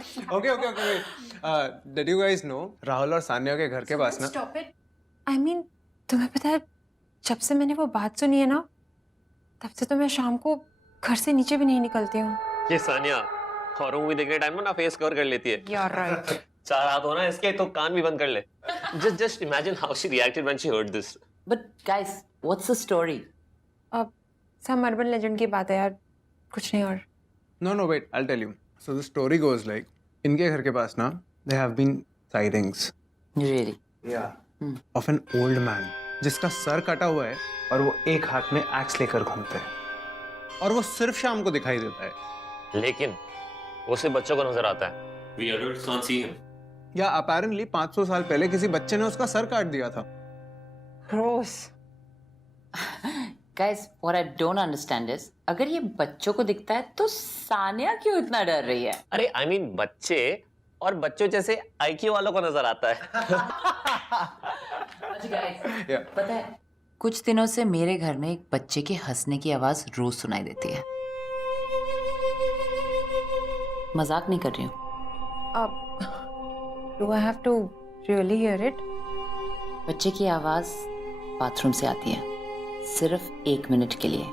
Okay, okay, okay. Did you guys know Rahul और सान्या के घर के पास ना? Stop it. I mean, तुम्हें पता है जब से मैंने वो बात सुनी है ना, तब से तो मैं शाम को घर से नीचे भी नहीं निकलती हूँ। ये सानिया हॉरर मूवी देखने टाइम में ना फेस कवर कर लेती है। You're right. चार हाथ हो ना इसके तो कान भी बंद कर ले। Just imagine how she reacted when she heard this. But guys, what's the story? अब सब अर्बन लेजेंड की बात है यार, कुछ नहीं और। No, wait. I'll tell you. So the story goes like, इनके घर के पास ना, there have been sightings. Really? Yeah. Of an old man, जिसका सर कटा हुआ है और वो एक हाथ में एक्स लेकर घूमते हैं और वो सिर्फ शाम को दिखाई देता है। लेकिन उसे बच्चों को नजर आता है। We adults can't see him. या apparently 500 साल पहले किसी बच्चे ने उसका सर काट दिया था। Gross. Guys, what I don't understand is, अगर ये बच्चों को दिखता है तो सानिया क्यों इतना डर रही है? अरे I mean बच्चे और बच्चों जैसे IQ वालों को नजर आता है। Yeah. पता है कुछ दिनों से मेरे घर में एक बच्चे के हंसने की आवाज रोज सुनाई देती है। मजाक नहीं कर रही हूँ। Do I have to really hear it? बच्चे की आवाज बाथरूम से आती है, सिर्फ 1 मिनट के लिए,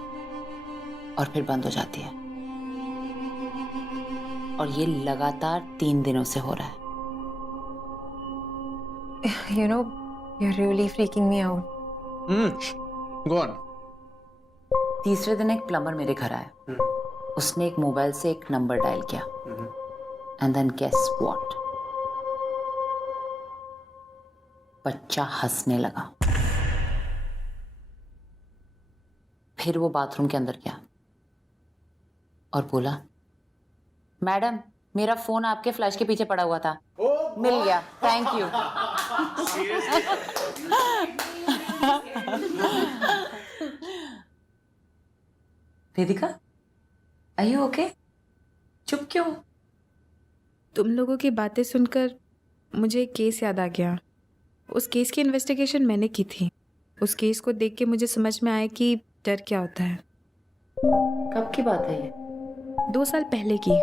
और फिर बंद हो जाती है। और ये लगातार 3 दिनों से हो रहा है। You know, you're really freaking me out. Go on. तीसरे दिन एक प्लम्बर मेरे घर आया। उसने एक मोबाइल से एक नंबर डायल किया। And then guess what? बच्चा हंसने लगा। फिर वो बाथरूम के अंदर गया और बोला, मैडम मेरा फोन आपके फ्लैश के पीछे पड़ा हुआ था। मिल गया, thank you. Vedika, are you okay? चुप क्यों? तुम लोगों की बातें सुनकर मुझे एक केस याद आ गया। उस केस की इन्वेस्टिगेशन मैंने की थी। उस केस को देख के मुझे समझ में आया कि डर क्या होता है। कब की बात है ये? 2 साल पहले की।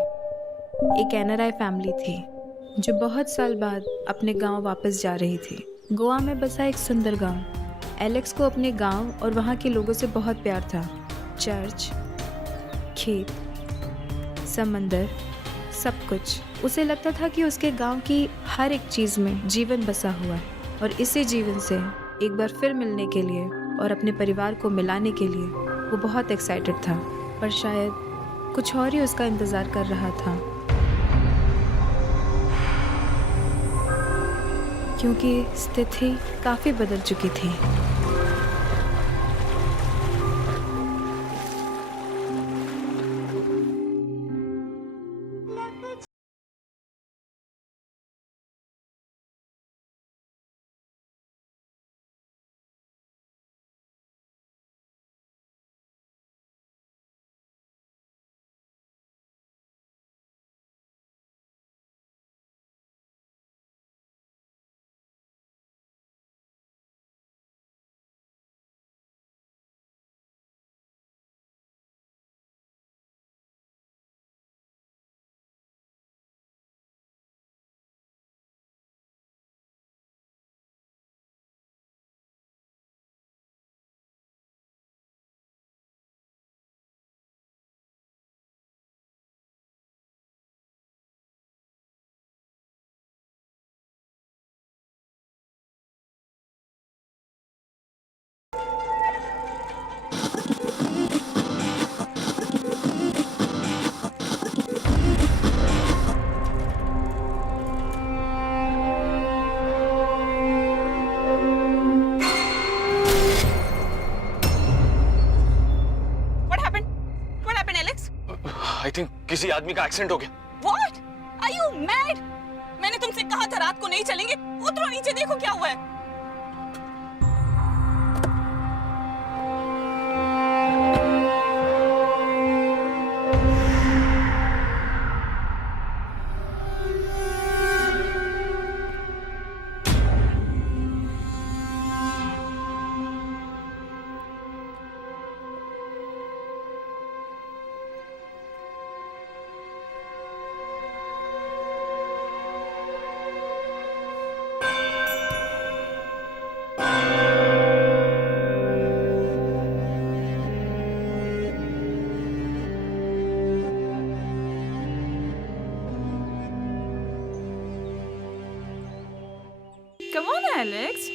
एक एनआरआई फैमिली थी जो बहुत साल बाद अपने गांव वापस जा रही थी। गोवा में बसा एक सुंदर गांव। एलेक्स को अपने गांव और वहां के लोगों से बहुत प्यार था। चर्च, खेत, समंदर, सब कुछ। उसे लगता था कि उसके गांव की हर एक चीज़ में जीवन बसा हुआ है और इसी जीवन से एक बार फिर मिलने के लिए और अपने परिवार को मिलाने के लिए वो बहुत एक्साइटेड था। पर शायद कुछ और ही उसका इंतज़ार कर रहा था, क्योंकि स्थिति काफ़ी बदल चुकी थी। I think किसी आदमी का एक्सीडेंट हो गया। What? Are you mad? मैंने तुमसे कहा था रात को नहीं चलेंगे। उतरो नीचे, देखो क्या हुआ है।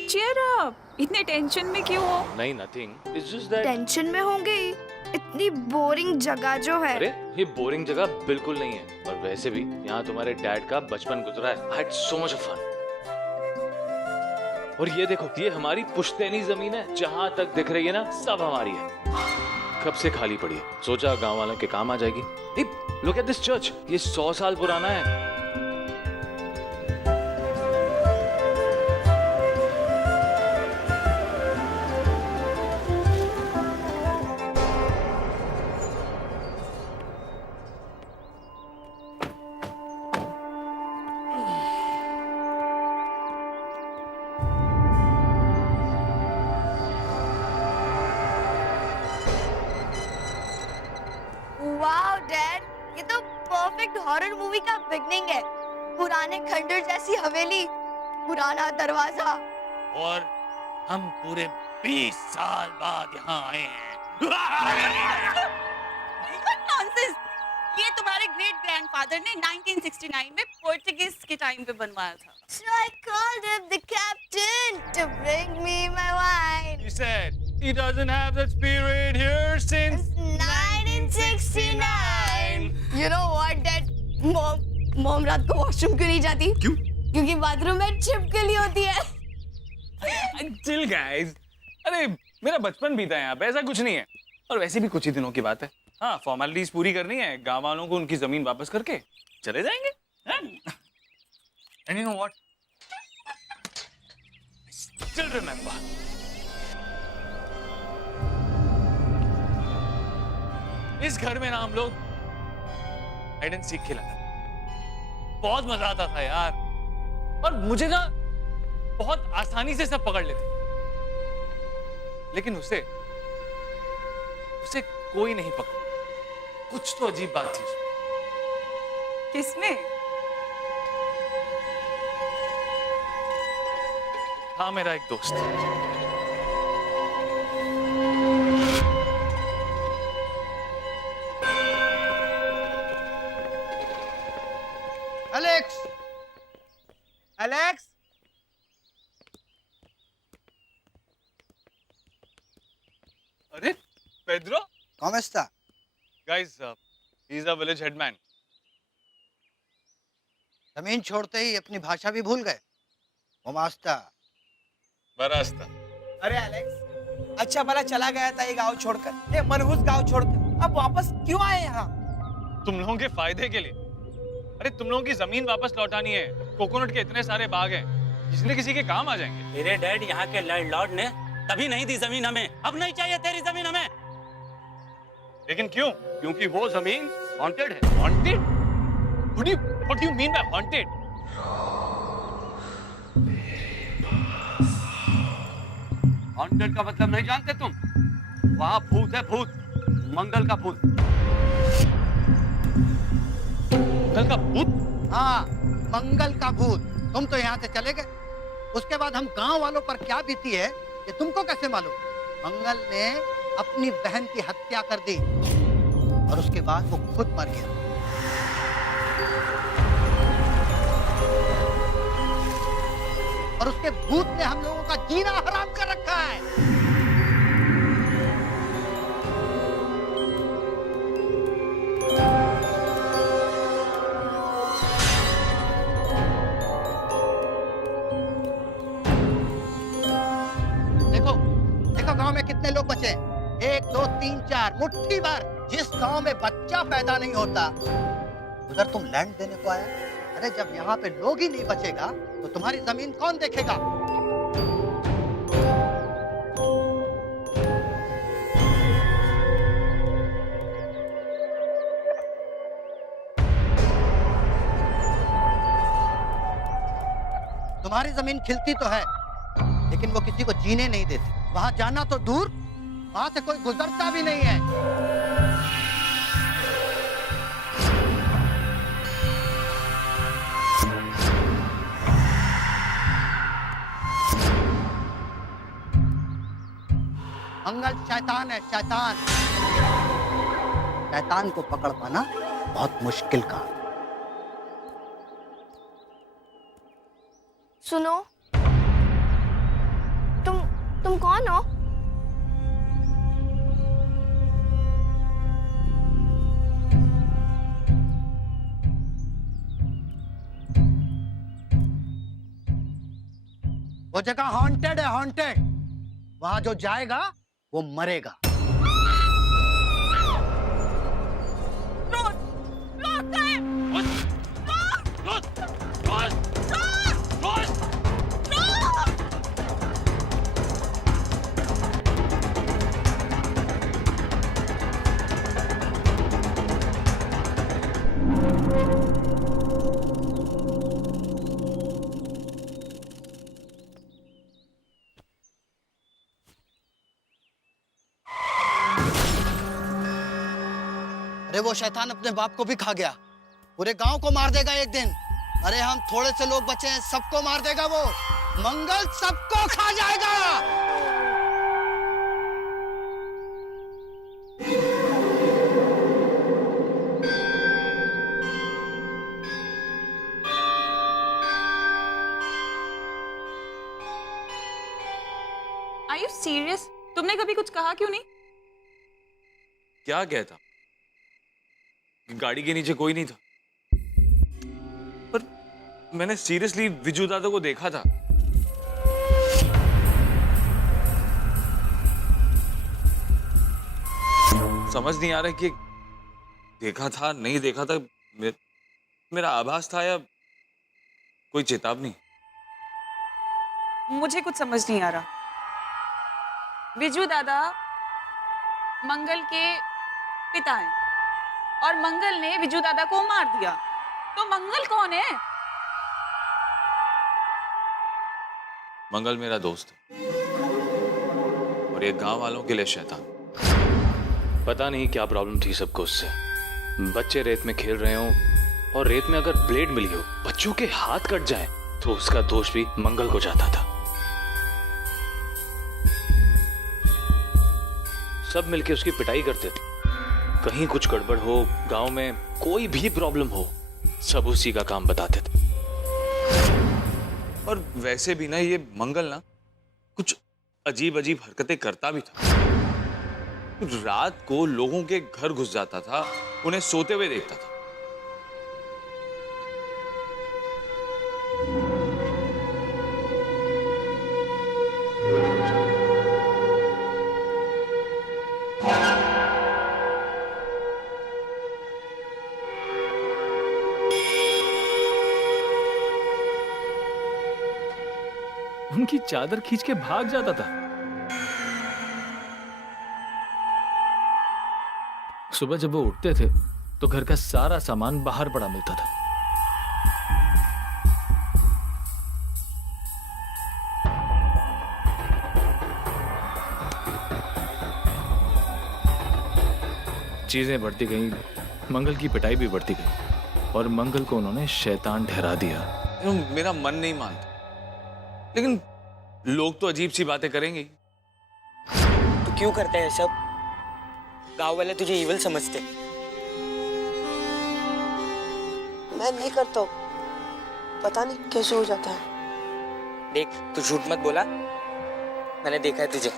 चीयर अप, इतने टेंशन में क्यों हो? नहीं nothing, it's just that. Tension में होंगे ही, इतनी बोरिंग जगह जो है। अरे ये बोरिंग जगह बिल्कुल नहीं है, और वैसे भी यहाँ तुम्हारे डैड का बचपन गुजरा है। I had so much of fun. और ये देखो, ये हमारी पुश्तैनी जमीन है, जहाँ तक दिख रही है ना सब हमारी है, कब से खाली पड़ी है। सोचा गांव वालों के काम आ जाएगी। लुक एट दिस चर्च, ये 100 साल पुराना है। वाओ डैड, ये तो परफेक्ट हॉरर मूवी का बिगनिंग है। पुराने खंडर जैसी हवेली, पुराना दरवाजा। और हम पूरे 20 साल बाद यहाँ आए हैं। नॉनसेंस, ये तुम्हारे ग्रेट ग्रैंडफादर ने 1969 में पोर्टुगीज के टाइम पे बनवाया था। So I called him the captain to bring me my wine. He said he doesn't have that spirit here since 1969. You know what, Dad? Mom रात को वॉशरूम क्यों नहीं जाती? क्यों? क्योंकि बाथरूम में छिपकली होती है। चिल गाइस, अरे मेरा बचपन बीता है यहाँ पे, ऐसा कुछ नहीं है। और वैसे भी कुछ ही दिनों की बात है। हाँ, फॉर्मेलिटीज पूरी करनी है, गांव वालों को उनकी जमीन वापस करके चले जाएंगे। And you know what? I still remember. इस घर में ना हम लोग हाइड एंड सीक खेला था। बहुत मजा आता था यार, और मुझे ना बहुत आसानी से सब पकड़ लेते, लेकिन उसे कोई नहीं पकड़ा। कुछ तो अजीब बात थी उसमें। किसमें? हाँ, मेरा एक दोस्त। एलेक्स, एलेक्स, अरे Pedro, ¿cómo está? guys, he's a village headman. जमीन छोड़ते ही अपनी भाषा भी भूल गए। ओमास्ता, बरास्ता। अरे एलेक्स, अच्छा भला चला गया था ये गांव छोड़कर, ये मनहूस गांव छोड़कर, अब वापस क्यों आए यहाँ? तुम लोगों के फायदे के लिए। अरे तुम लोगों की जमीन वापस लौटानी है। कोकोनट के इतने सारे बाग हैं, किसी न किसी के काम आ जाएंगे। तेरे डैड यहाँ के लैंडलॉर्ड ने तभी नहीं दी जमीन हमें, अब नहीं चाहिए तेरी जमीन हमें। लेकिन क्यों? क्योंकि वो जमीन हॉन्टेड है। Haunted? What do you mean by haunted? Haunted का मतलब नहीं जानते तुम? वहाँ भूत है, भूत, मंगल का भूत। मंगल का भूत? हाँ, मंगल का भूत। तुम तो यहाँ से चले गए, उसके बाद हम गांव वालों पर क्या बीती है ये तुमको कैसे मालूम? मंगल ने अपनी बहन की हत्या कर दी और उसके बाद वो खुद मर गया। और उसके भूत ने हम लोगों का जीना हराम कर रखा है। देखो, देखो गांव में कितने लोग बचे। 1, 2, 3, 4, मुट्ठी भर। जिस गांव में बच्चा पैदा नहीं होता उधर तुम लैंड देने को आया? अरे जब यहाँ पे लोग ही नहीं बचेगा तो तुम्हारी जमीन कौन देखेगा? तुम्हारी जमीन खिलती तो है, लेकिन वो किसी को जीने नहीं देती। वहां जाना तो दूर, वहां से कोई गुजरता भी नहीं है। मंगल शैतान है, शैतान। शैतान को पकड़ पाना बहुत मुश्किल काम। सुनो, कौन हो? वो जगह हॉन्टेड है, हॉन्टेड। वहां जो जाएगा वो मरेगा। अरे वो शैतान अपने बाप को भी खा गया, पूरे गांव को मार देगा एक दिन। अरे हम थोड़े से लोग बचे हैं, सबको मार देगा वो। मंगल सबको खा जाएगा। Are you serious? तुमने कभी कुछ कहा क्यों नहीं? क्या कहता? गाड़ी के नीचे कोई नहीं था, पर मैंने सीरियसली विजू दादा को देखा था। समझ नहीं आ रहा कि देखा था नहीं देखा था, मेरा आभास था या कोई चेतावनी। मुझे कुछ समझ नहीं आ रहा। विजू दादा मंगल के पिता हैं और मंगल ने विजू दादा को मार दिया, तो मंगल कौन है? मंगल मेरा दोस्त है और ये गांव वालों के लिए शैतान। पता नहीं क्या प्रॉब्लम थी सबको उससे। बच्चे रेत में खेल रहे हों और रेत में अगर ब्लेड मिली हो, बच्चों के हाथ कट जाए, तो उसका दोष भी मंगल को जाता था। सब मिलके उसकी पिटाई करते थे। कहीं कुछ गड़बड़ हो, गांव में कोई भी प्रॉब्लम हो, सब उसी का काम बताते थे। और वैसे भी ना ये मंगल ना कुछ अजीब अजीब हरकतें करता भी था। रात को लोगों के घर घुस जाता था, उन्हें सोते हुए देखता था। उनकी चादर खींच के भाग जाता था। सुबह जब वो उठते थे तो घर का सारा सामान बाहर पड़ा मिलता था। चीजें बढ़ती गईं, मंगल की पिटाई भी बढ़ती गई और मंगल को उन्होंने शैतान ठहरा दिया। मेरा मन नहीं मानता, लेकिन लोग तो अजीब सी बातें करेंगे। तो क्यों करते हैं सब? गांव वाले तुझे इविल समझते। मैं नहीं करता, पता नहीं कैसे हो जाता है। देख, तू झूठ मत बोला, मैंने देखा है तुझे।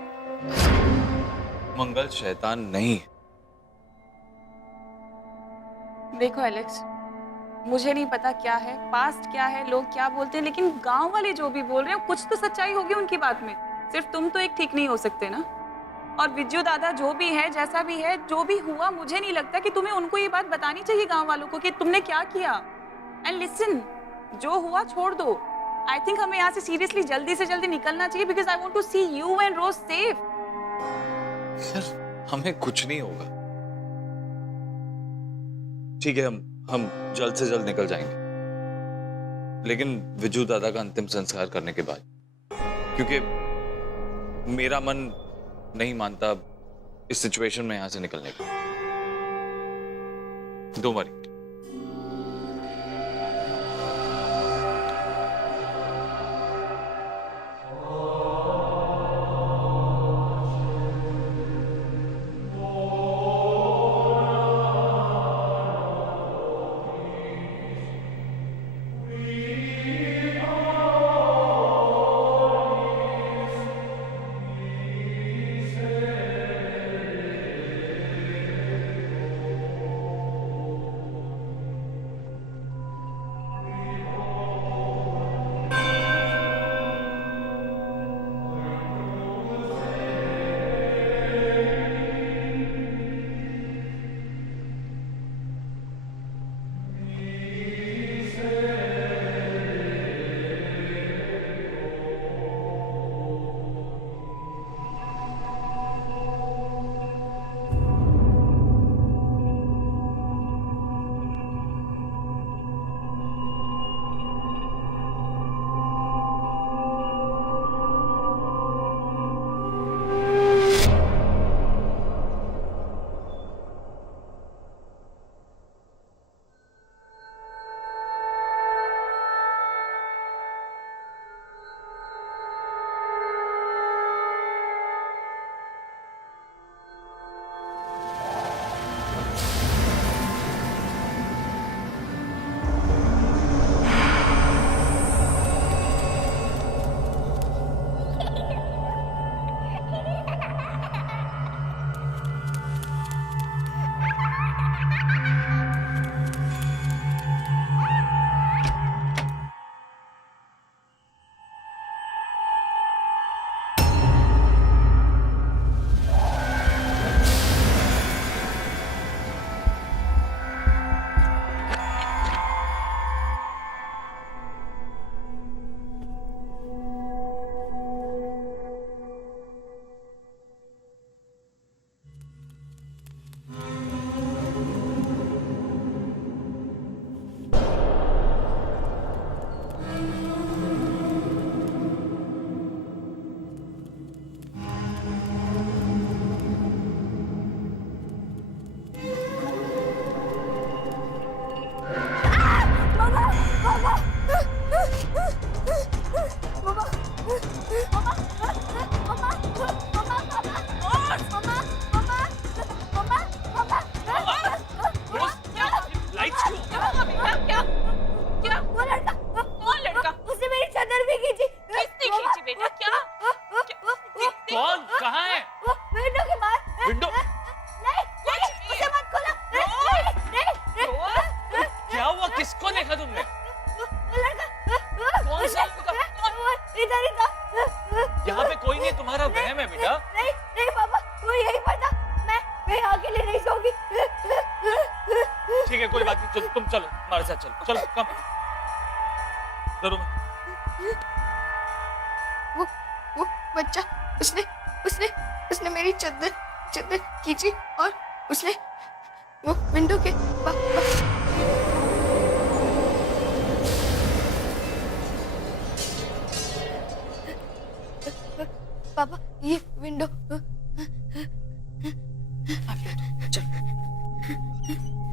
मंगल शैतान नहीं। देखो एलेक्स, मुझे नहीं पता क्या है, पास्ट क्या है, लोग क्या बोलते हैं, लेकिन गांव वाले जो भी बोल रहे हैं कुछ तो सच्चाई होगी उनकी बात में। सिर्फ तुम तो एक ठीक नहीं हो सकते ना। और विजू दादा जो भी है, जैसा भी है, जो भी हुआ, मुझे नहीं लगता कि तुम्हें उनको ये बात बतानी चाहिए गांव वालों को कि तुमने क्या किया। एंड लिसन, जो हुआ छोड़ दो। आई थिंक हमें यहाँ से सीरियसली जल्दी से जल्दी निकलना चाहिए, because I want to see you and Rose safe. Sir, हमें कुछ नहीं होगा। ठीक है, हम जल्द से जल्द निकल जाएंगे, लेकिन विजू दादा का अंतिम संस्कार करने के बाद, क्योंकि मेरा मन नहीं मानता इस सिचुएशन में यहां से निकलने का। Don't worry. कौन? कहाँ है? वो विंडो के बाहर। विंडो? नहीं, उसे मत खोलो। नहीं। क्या हुआ? किसको देखा तुमने? वो लड़का। कौन सा लड़का? इधर ही था। यहाँ पे कोई नहीं, तुम्हारा वहम है बेटा। नहीं पापा, वो यहीं पर था। मैं अकेले नहीं सोऊंगी। ठीक है, कोई बात नहीं, तुम चलो हमारे साथ, चलो चलो कम। डरो मत। वो बच्चा, उसने मेरी चद्दर खींची और उसने वो विंडो के पापा, ये विंडो।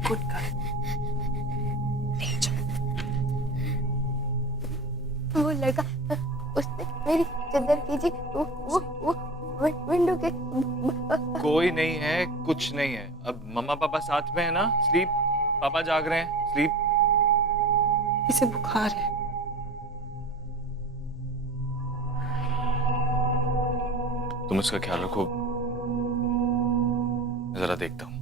Good girl. नहीं चल। वो लड़का, उसने मेरी चद्दर खींची। वो विंडो के। कोई नहीं है, कुछ नहीं है। अब मम्मा पापा साथ में है ना? स्लीप। पापा जाग रहे हैं, स्लीप। इसे बुखार है। तुम इसका ख्याल रखो, जरा देखता हूँ।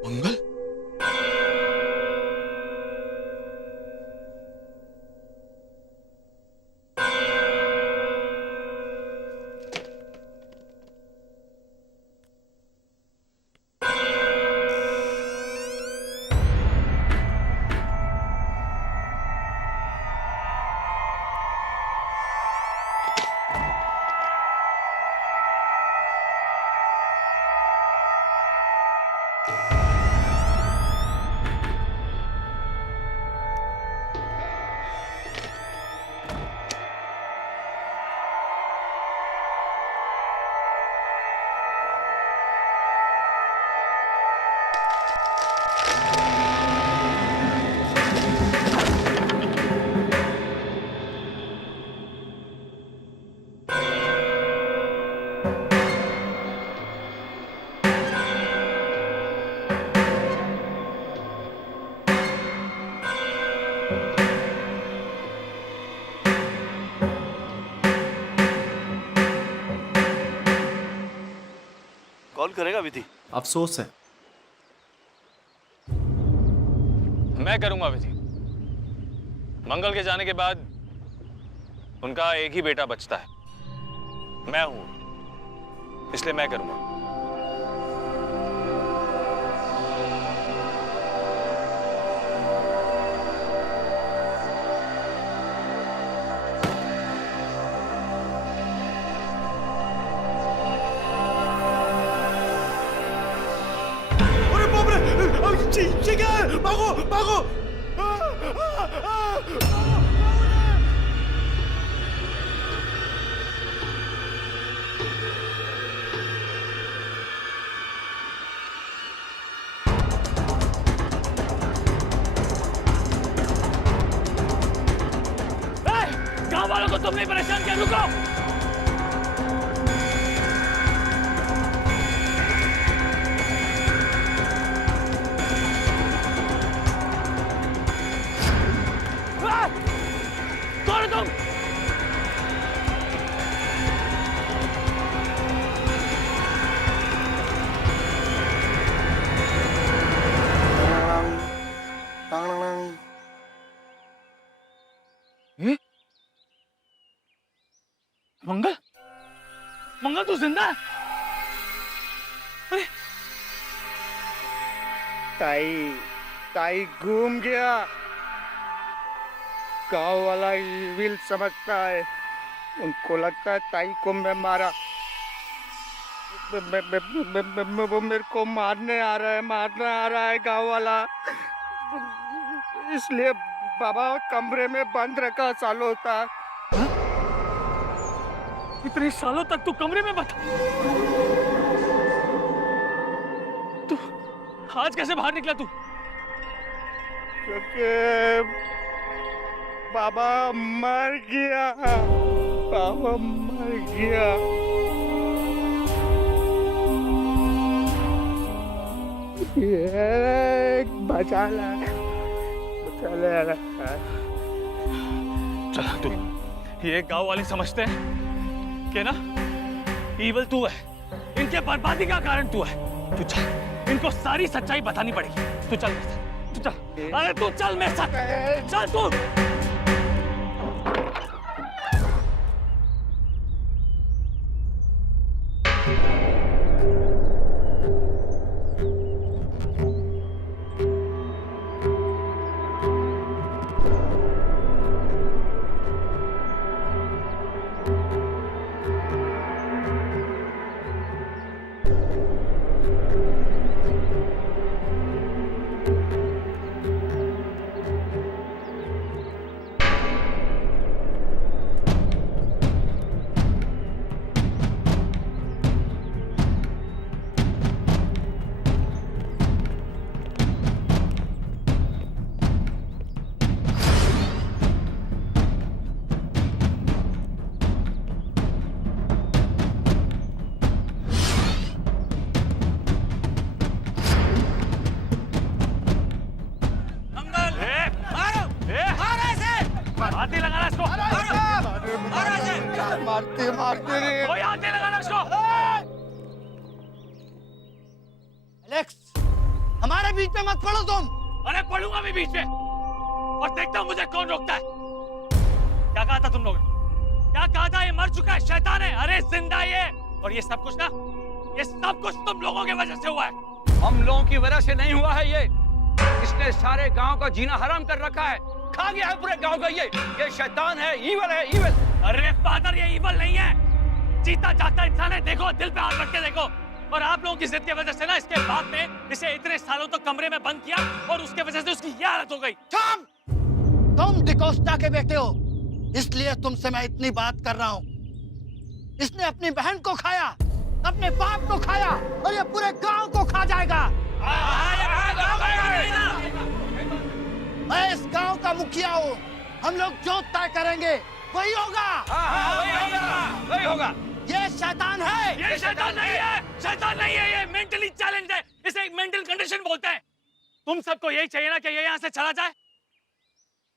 मंगल? कौन करेगा विधि? अफसोस है। मैं करूंगा विधि। मंगल के जाने के बाद उनका एक ही बेटा बचता है, मैं हूं, इसलिए मैं करूंगा। गांव वालों को तुमने परेशान किया, रुको। मंगल, मंगल तू जिंदा है? अरे ताई घूम गया। गांव वाला इविल समझता है, उनको लगता है ताई को मैं मारा। वो मेरे को मारने आ रहा है गांव वाला। इसलिए बाबा कमरे में बंद रखा सालों तक। इतने सालों तक तू कमरे में बंद? तू आज कैसे बाहर निकला तू? क्योंकि बाबा मर गया। बाबा मर गया। ये बचा ले। चला तू, ये गांव वाले समझते हैं कि ना ईवल तू है, इनके बर्बादी का कारण तू है। तू चल, इनको सारी सच्चाई बतानी पड़ेगी। तू चल मेरे साथ, तू चल। अरे तू चल मेरे साथ, चल तू। मारते रे। कोई हाथ नहीं लगाना उसको। एलेक्स, हमारे बीच में मत पड़ो तुम। अरे पढ़ूंगा मैं बीच में, और देखता हूँ मुझे कौन रोकता है। क्या कहा था तुम लोग? क्या कहा था? ये मर चुका है, शैतान है। अरे जिंदा ये, और ये सब कुछ ना, ये सब कुछ तुम लोगों की वजह से हुआ है। हम लोगों की वजह से नहीं हुआ है ये। इसने सारे गांव का जीना हराम कर रखा है, खा गया है पूरे गांव का। ये शैतान है, ईवल है, ईवल। अरे फादर, ये ईवल नहीं है, जीता जागता इंसान है। देखो, दिल पे हाथ रख के देखो। और आप लोगों की जिद की वजह से ना इसके बाप ने इसे इतने सालों तक कमरे में बंद किया, और उसके वजह से उसकी ये हालत हो गई। तुम डिकोस्टा के बेटे हो, इसलिए तुमसे मैं इतनी बात कर रहा हूँ। इसने अपनी बहन को खाया, अपने बाप को खाया, और ये पूरे गांव को खा जाएगा। मैं इस गांव का मुखिया हूँ। हम लोग जो तय करेंगे वही होगा। वही होगा। ये शैतान है। ये शैतान नहीं है, शैतान नहीं है, ये मेंटली चैलेंज है। इसे एक मेंटल कंडीशन बोलते हैं। तुम सबको यही चाहिए ना कि ये यहाँ से चला जाए?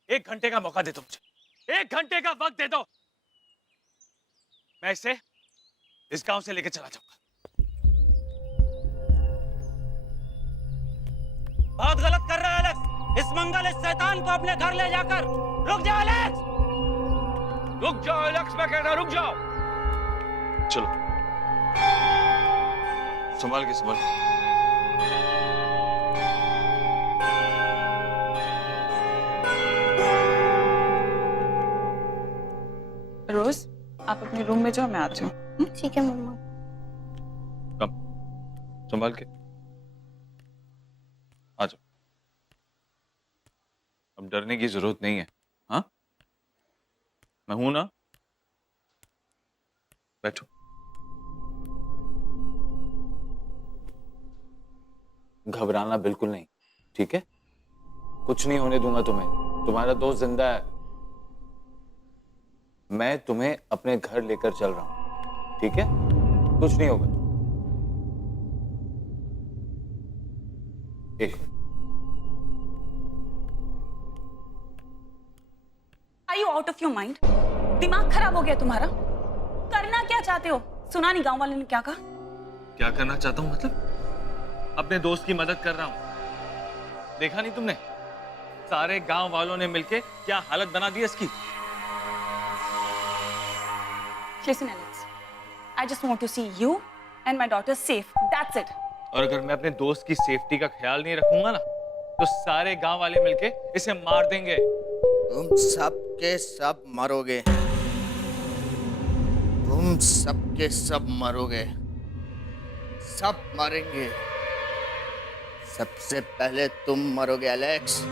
1 घंटे का मौका दे दो मुझे, 1 घंटे का वक्त दे दो। मैं इसे इस गांव से लेकर चला जाऊंगा। बहुत गलत कर रहा है एलेक्स। इस मंगल, इस शैतान को अपने घर ले जाकर। रुक जाओ एलेक्स, रुक जाओ एलेक्स, मैं कह रहा रुक जाओ। चलो, संभाल के, संभाल के। रोज, आप अपने रूम में जाओ, मैं आती हूँ। ठीक है मम्मा। कम, संभाल के आ जाओ। अब डरने की जरूरत नहीं है। हाँ, मैं हूं ना, बैठो। घबराना बिल्कुल नहीं, ठीक है? कुछ नहीं होने दूंगा तुम्हें। तुम्हारा दोस्त जिंदा है। मैं तुम्हें अपने घर लेकर चल रहा हूं, ठीक है? कुछ नहीं होगा। Are you out of your mind? दिमाग खराब हो गया तुम्हारा? करना क्या चाहते हो? सुना नहीं गांव वाले ने क्या कहा? क्या करना चाहता हूं मतलब? अपने दोस्त की मदद कर रहा हूं। देखा नहीं तुमने? सारे गांव वालों ने मिलके क्या हालत बना दी इसकी। Listen, Alex. I just want to see you and my daughter safe. That's it. और अगर मैं अपने दोस्त की सेफ्टी का ख्याल नहीं रखूंगा ना, तो सारे गांव वाले मिलके इसे मार देंगे। तुम सब के सब मरोगे। तुम सब के सब मरोगे। सब मरेंगे। सबसे पहले तुम मरोगे, एलेक्स।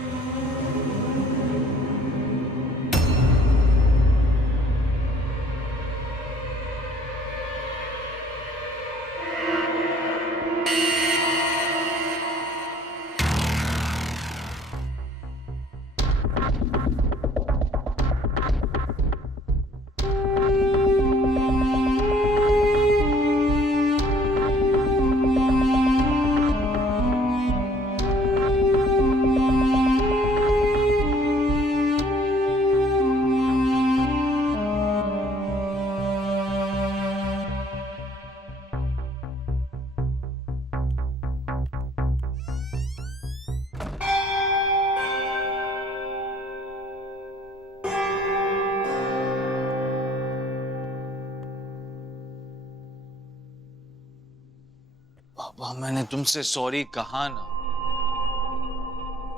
बाबा, मैंने तुमसे सॉरी कहा ना।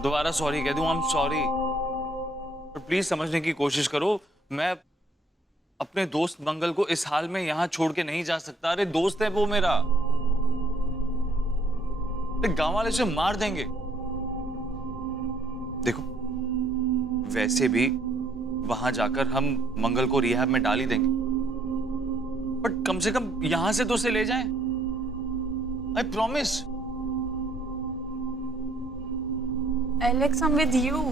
दोबारा सॉरी कह दूं, आई एम सॉरी। पर प्लीज समझने की कोशिश करो, मैं अपने दोस्त मंगल को इस हाल में यहां छोड़ के नहीं जा सकता। अरे दोस्त है वो मेरा। गांव वाले से मार देंगे। देखो, वैसे भी वहां जाकर हम मंगल को रिहैब में डाल ही देंगे, बट कम से कम यहां से तो उसे ले जाएं। I promise. Alex, I'm with you.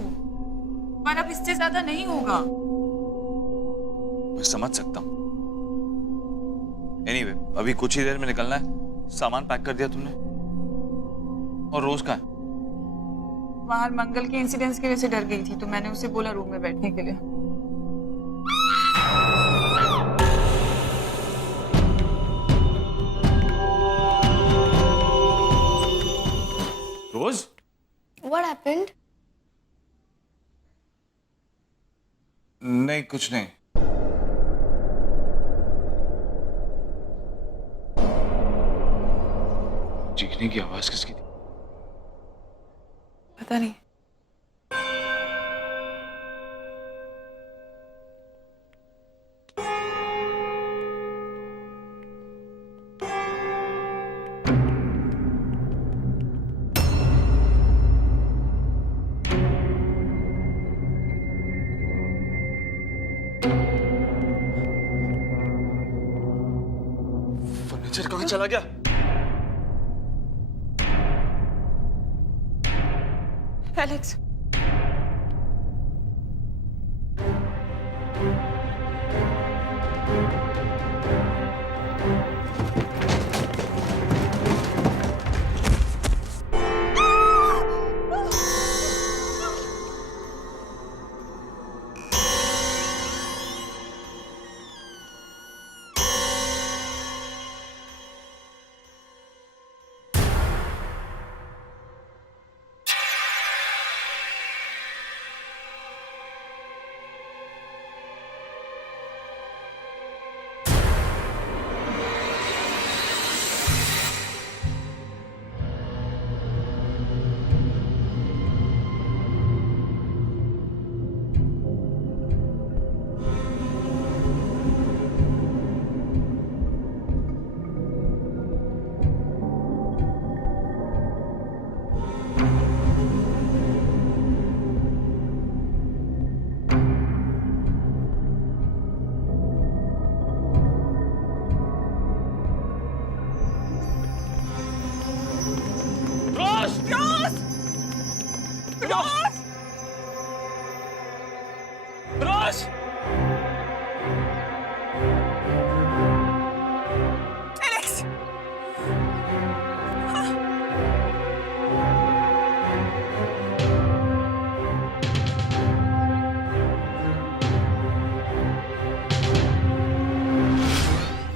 पर अब इससे ज्यादा नहीं होगा। मैं समझ सकता हूँ। Anyway, अभी कुछ ही देर में निकलना है। सामान पैक कर दिया तुमने? और रोज कहाँ है? बाहर मंगल के इंसिडेंट्स की वजह से डर गई थी, तो मैंने उसे बोला रूम में बैठने के लिए। रोज? What happened? नहीं, कुछ नहीं। चीखने की आवाज किसकी थी? पता नहीं। फर्नीचर कहाँ चला गया? एलेक्स,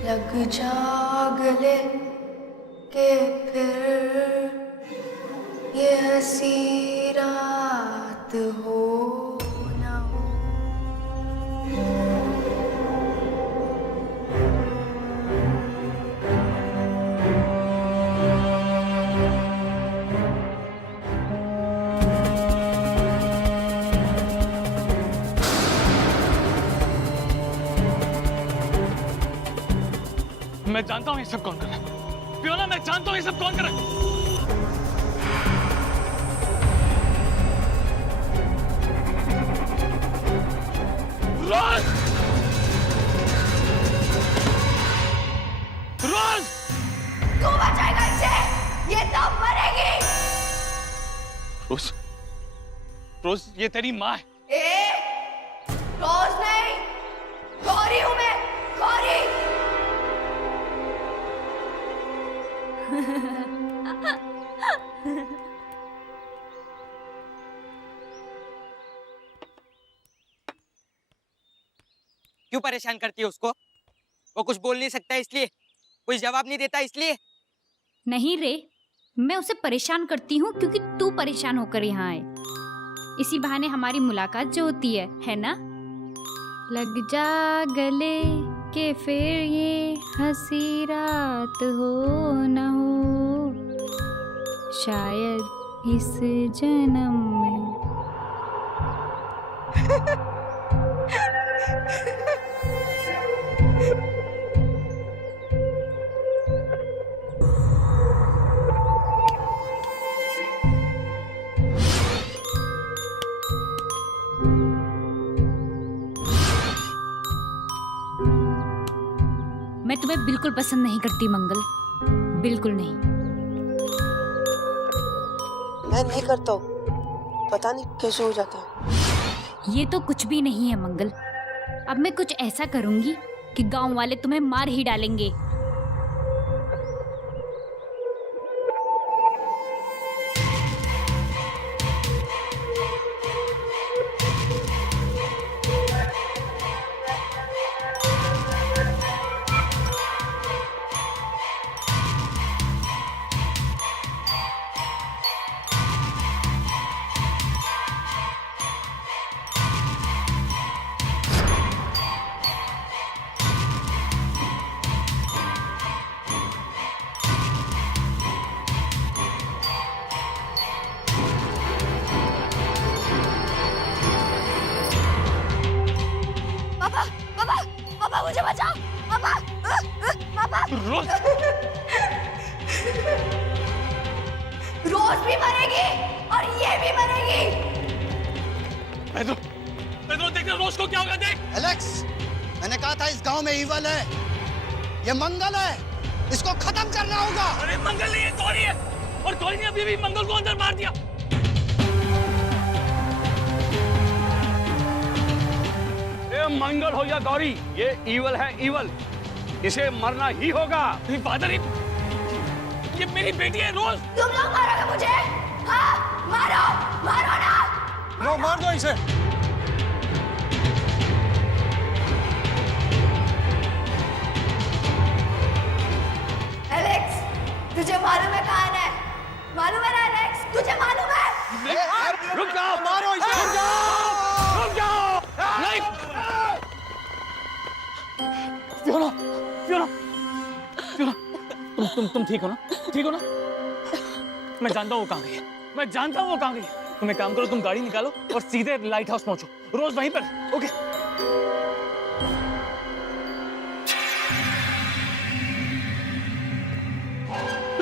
लग जा गले के फिर ये हंसी रात हो ना हो। मैं जानता हूँ ये सब कौन कर रहा है। फियोना, मैं जानता हूँ ये सब कौन कर रहा है। रोज! रोज! तू बचाएगा इसे, ये तो मरेगी। रोज, रोज, ये तेरी माँ है। रोज नहीं, गौरी हूँ मैं, गौरी। क्यों परेशान करती है उसको? वो कुछ बोल नहीं सकता इसलिए, कोई जवाब नहीं देता इसलिए। नहीं रे, मैं उसे परेशान करती हूँ क्योंकि तू परेशान होकर यहाँ आए। इसी बहाने हमारी मुलाकात जो होती है ना? लग जा गले के फिर ये हंसी रात हो न हो, शायद इस जन्म में। मैं तुम्हें बिल्कुल पसंद नहीं करती मंगल, बिल्कुल नहीं। मैं नहीं करता हूँ, पता नहीं कैसे हो जाता है। ये तो कुछ भी नहीं है मंगल। अब मैं कुछ ऐसा करूंगी कि गांव वाले तुम्हें मार ही डालेंगे। पापा मुझे बचाओ, पापा, पापा। रोज! रोज भी मरेगी और ये भी मरेगी। पेड्रो, देख रोज को क्या होगा, देख। एलेक्स, मैंने कहा था इस गांव में ईवल है, ये मंगल है, इसको खत्म करना होगा। अरे मंगल नहीं है, गौरी है, और गौरी ने अभी भी मंगल को अंदर मार दिया। मंगल हो या गौरी, ये ईवल है, ईवल। इसे मरना ही होगा। फादर, ये मेरी बेटी है रोज। तुम लोग मारोगे मुझे? हाँ, मारो, मारो ना। लो, मार दो इसे। एलेक्स, तुझे मालूम है कौन है? मालूम है ना एलेक्स? तुझे मालूम है? रुक जाओ, मारो इसे। रुक जाओ, रुक जाओ। नहीं, फियोना, फियोना, फियोना, तुम ठीक हो ना? ठीक हो ना? मैं जानता हूँ वो कहाँ गई है, मैं जानता हूँ वो कहाँ गई है। तुम एक काम करो, तुम गाड़ी निकालो और सीधे लाइट हाउस पहुंचो। रोज वहीं पर, ओके?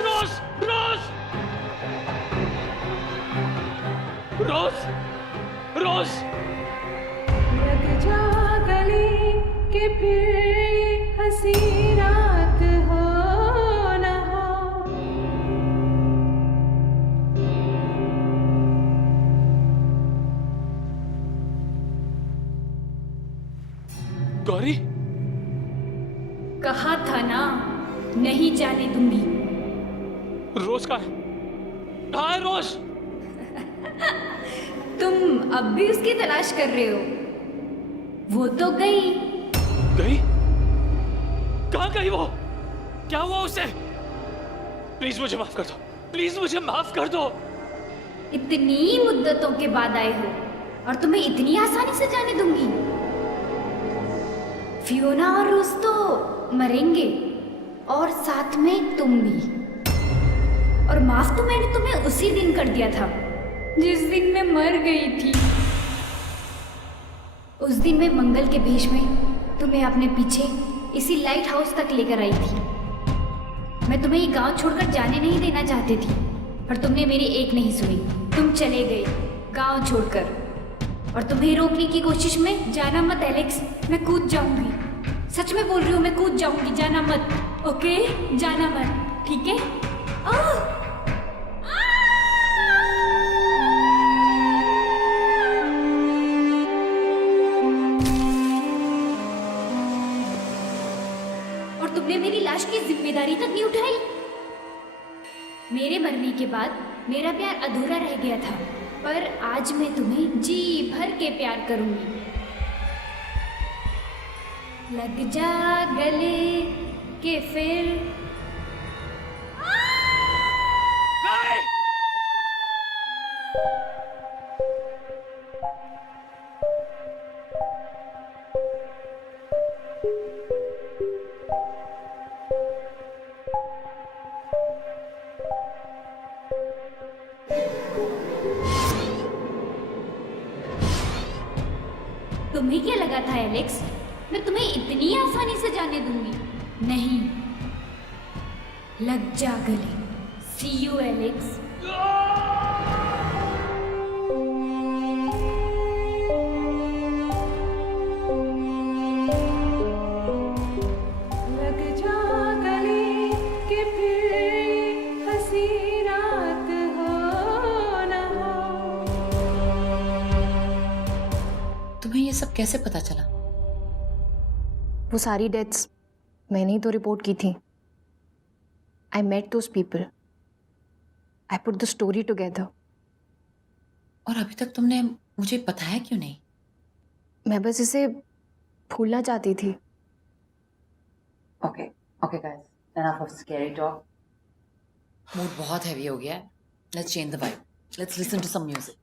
रोज, रोज, रोज, रोज। लग जा गले के फिर हंसी रात हो न हो। गौरी, कहा था ना, नहीं जाने दूंगी। रोज कहाँ है? कहाँ है रोज? तुम अब भी उसकी तलाश कर रहे हो? वो तो गई। गई? कहाँ गई वो? क्या हुआ उसे? प्लीज मुझे माफ कर दो, प्लीज मुझे माफ कर दो। इतनी मुद्दतों के बाद आए हो और तुम्हें इतनी आसानी से जाने दूंगी? फियोना और रोज तो मरेंगे और साथ में तुम भी। और माफ तो मैंने तुम्हें उसी दिन कर दिया था जिस दिन मैं मर गई थी। उस दिन मैं मंगल के भेष में तुम्हें अपने पीछे इसी लाइट हाउस तक लेकर आई थी। मैं तुम्हें ये गांव छोड़कर जाने नहीं देना चाहती थी, पर तुमने मेरी एक नहीं सुनी। तुम चले गए गांव छोड़कर, और तुम्हें रोकने की कोशिश में जाना मत एलेक्स, मैं कूद जाऊंगी। सच में बोल रही हूँ, मैं कूद जाऊंगी, जाना मत। ओके, जाना मत, ठीक है? और तुमने मेरी लाश की जिम्मेदारी तक नहीं उठाई। मेरे मरने के बाद मेरा प्यार अधूरा रह गया था, पर आज मैं तुम्हें जी भर के प्यार करूंगी। लग जा गले के फिर तुम्हें क्या लगा था एलेक्स, मैं तुम्हें इतनी आसानी से जाने दूंगी? नहीं, लग जा गले। सी यू एलेक्स। लग जा गले के फिर हंसी रात हो ना हो। तुम्हें ये सब कैसे पता चला? वो सारी डेथ्स मैंने ही तो रिपोर्ट की थी। I met those people, I put the story together. और अभी तक तुमने मुझे बताया क्यों नहीं? मैं बस इसे भूलना चाहती थी। Okay okay guys, enough of scary talk. Mood बहुत हैवी हो गया है। Let's change the vibe, let's listen to some music.